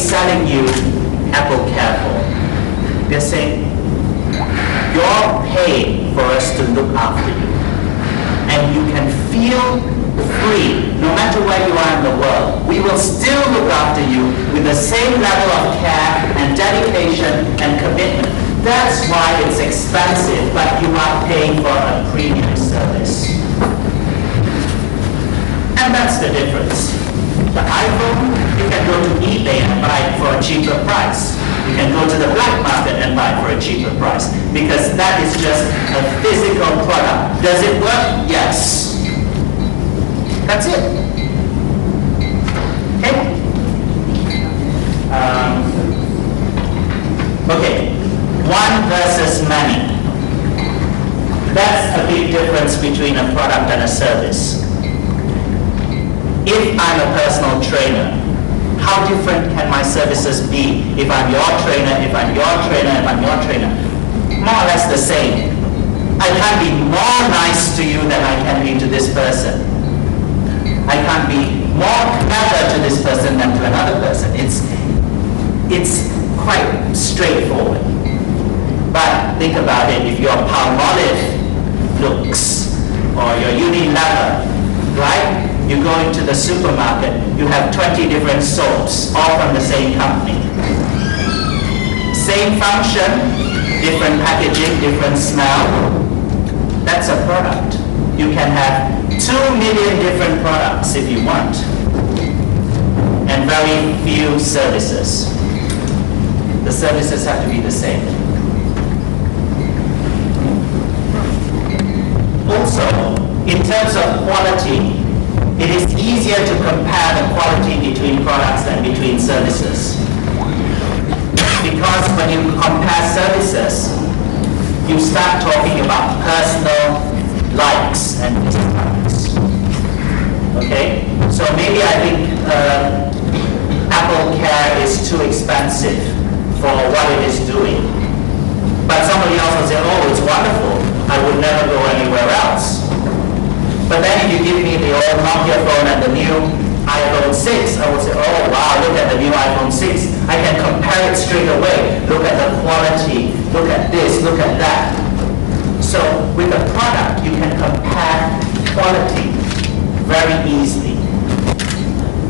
selling you Apple Care for? They're saying, you're paid for us to look after you. And you can feel free, no matter where you are in the world. We will still look after you with the same level of care and dedication and commitment. That's why it's expensive, but you are paying for a premium service. And that's the difference. The iPhone, you can go to eBay and buy it for a cheaper price. You can go to the black market and buy it for a cheaper price, because that is just a physical product. Does it work? Yes. That's it. Okay? Okay. One versus many. That's a big difference between a product and a service. If I'm a personal trainer, how different can my services be if I'm your trainer, if I'm your trainer, if I'm your trainer? More or less the same. I can't be more nice to you than I can be to this person. I can't be more clever to this person than to another person. It's quite straightforward. But think about it, if your Palmolive looks, or your Unilever, right? You go into the supermarket, you have 20 different soaps, all from the same company. Same function, different packaging, different smell. That's a product. You can have 2 million different products if you want, and very few services. The services have to be the same. Also, in terms of quality, it is easier to compare the quality between products than between services. Because when you compare services, you start talking about personal likes and dislikes. Okay? So maybe I think Apple Care is too expensive for what it is doing. But somebody else will say, oh, it's wonderful. I would never go anywhere else. But then if you give me the old Nokia phone and the new iPhone 6, I would say, oh wow, look at the new iPhone 6. I can compare it straight away. Look at the quality, look at this, look at that. So with a product, you can compare quality very easily.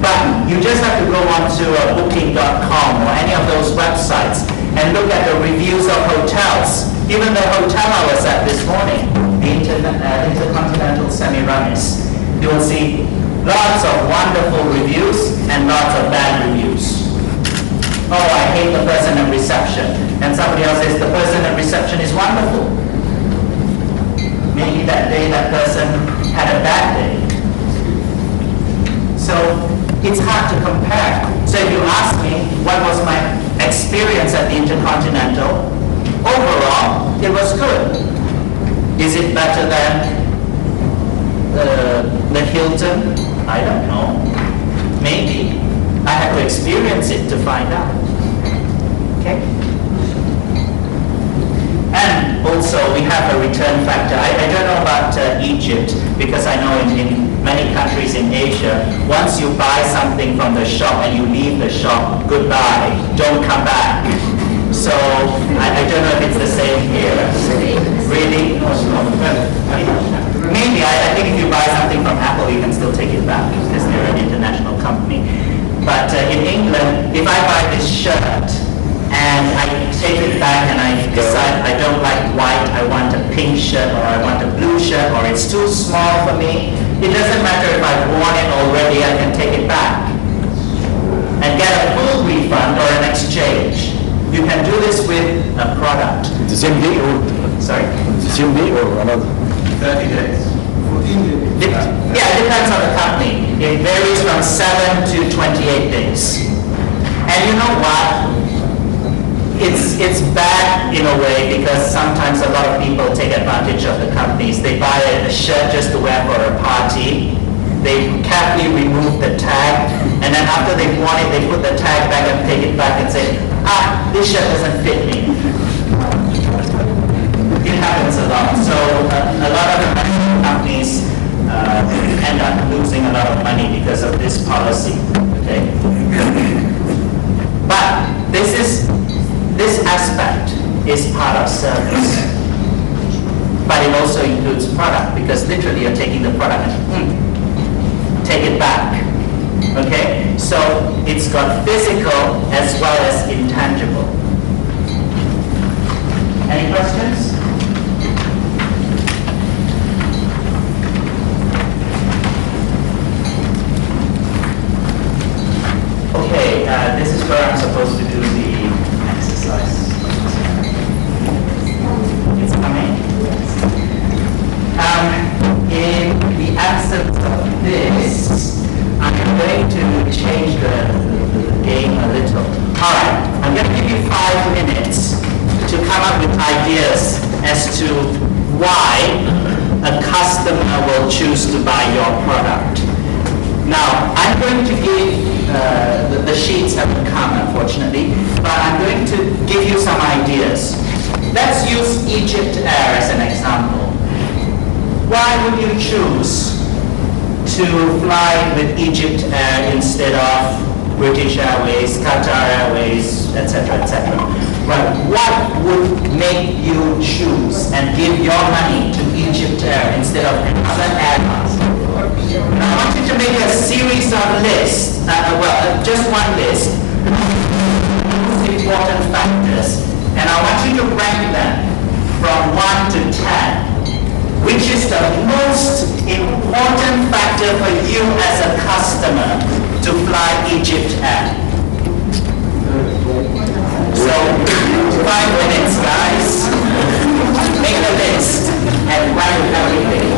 But you just have to go onto booking.com or any of those websites and look at the reviews of hotels. Even the hotel I was at this morning, the Intercontinental Semiramis, you will see lots of wonderful reviews and lots of bad reviews. Oh, I hate the person at reception. And somebody else says the person at reception is wonderful. Maybe that day that person had a bad day. So it's hard to compare. So if you ask me what was my experience at the Intercontinental, overall, it was good. Is it better than the Hilton? I don't know. Maybe. I have to experience it to find out. Okay? And also, we have a return factor. I don't know about Egypt, because I know in many countries in Asia, once you buy something from the shop and you leave the shop, goodbye, don't come back. So I don't know if it's the same here. Really? Maybe. I think if you buy something from Apple, you can still take it back because they're an international company. But in England, if I buy this shirt and I take it back and I decide I don't like white, I want a pink shirt or I want a blue shirt, or it's too small for me, it doesn't matter if I've worn it already, I can take it back and get a full refund or an exchange. You can do this with a product. The same day or? Sorry? The same day or another? 30 days. 14 days. Yeah, it depends on the company. It varies from 7 to 28 days. And you know what? It's bad in a way because sometimes a lot of people take advantage of the companies. They buy a shirt just to wear for a party. They carefully remove the tag, and then after they've worn it, they put the tag back and take it back and say, this shirt doesn't fit me. It happens a lot. So a lot of the companies end up losing a lot of money because of this policy. Okay. part of service. But it also includes product, because literally you're taking the product and take it back. Okay? So it's got physical as well as intangible. Any questions? Okay, this is where I'm supposed to do the exercise. It's coming. In the absence of this, I'm going to change the game a little. All right, I'm going to give you 5 minutes to come up with ideas as to why a customer will choose to buy your product. Now, I'm going to give, the sheets haven't come unfortunately, but I'm going to give you some ideas. Let's use Egypt Air as an example. Why would you choose to fly with Egypt Air instead of British Airways, Qatar Airways, etc., etc.? Well, what would make you choose and give your money to Egypt Air instead of another airline? I want you to make a series of lists, just one list, most important factors, and I want you to rank them from 1 to 10. Which is the most important factor for you as a customer to fly Egypt Air? So, 5 minutes, guys. Make a list and write everything.